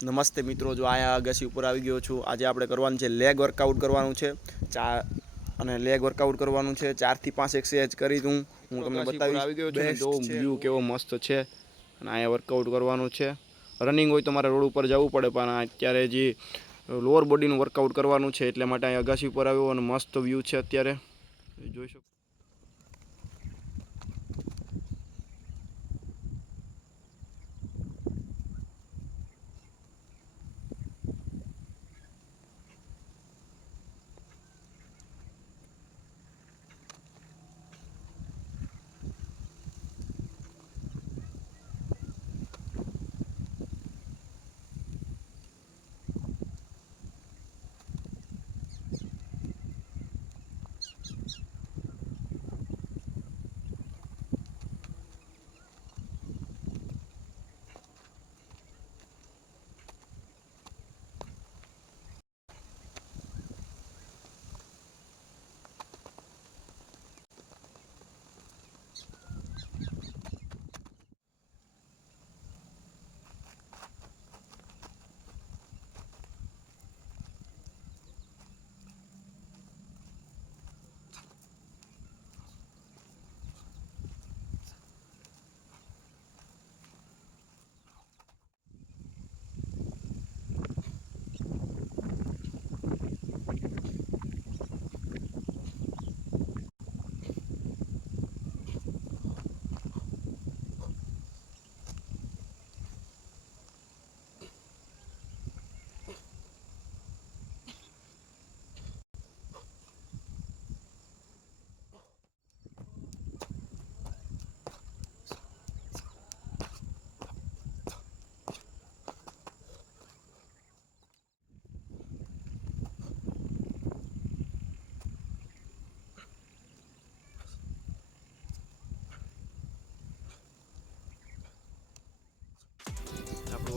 નમસ્તે મિત્રો, જો આયા અગાસી ઉપર આવી ગયો છું। આજે આપણે કરવાનું છે લેગ વર્કઆઉટ કરવાનું છે લેગ વર્કઆઉટ કરવાનું છે 4 થી 5 એક્સરસાઇઝ કરી હું તમને બતાવીશ। આવી ગયો છું જો વ્યૂ કેવો મસ્ત છે અને આયા વર્કઆઉટ કરવાનું છે। રનિંગ હોય તો મારે રોડ ઉપર જવું પડે, પણ અત્યારે જે લોઅર બોડીનું વર્કઆઉટ કરવાનું છે એટલે માટે આ અગાસી ઉપર આવ્યો અને મસ્ત વ્યૂ છે અત્યારે જોઈ શકો।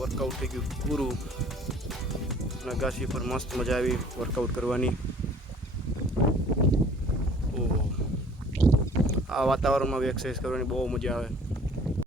वर्कआउट થઈ ગયું પૂરું અને અગાસી પર મસ્ત મજા આવી વર્કઆઉટ કરવાની। આ વાતાવરણમાં એક્સરસાઇઝ કરવાની બહુ મજા આવે।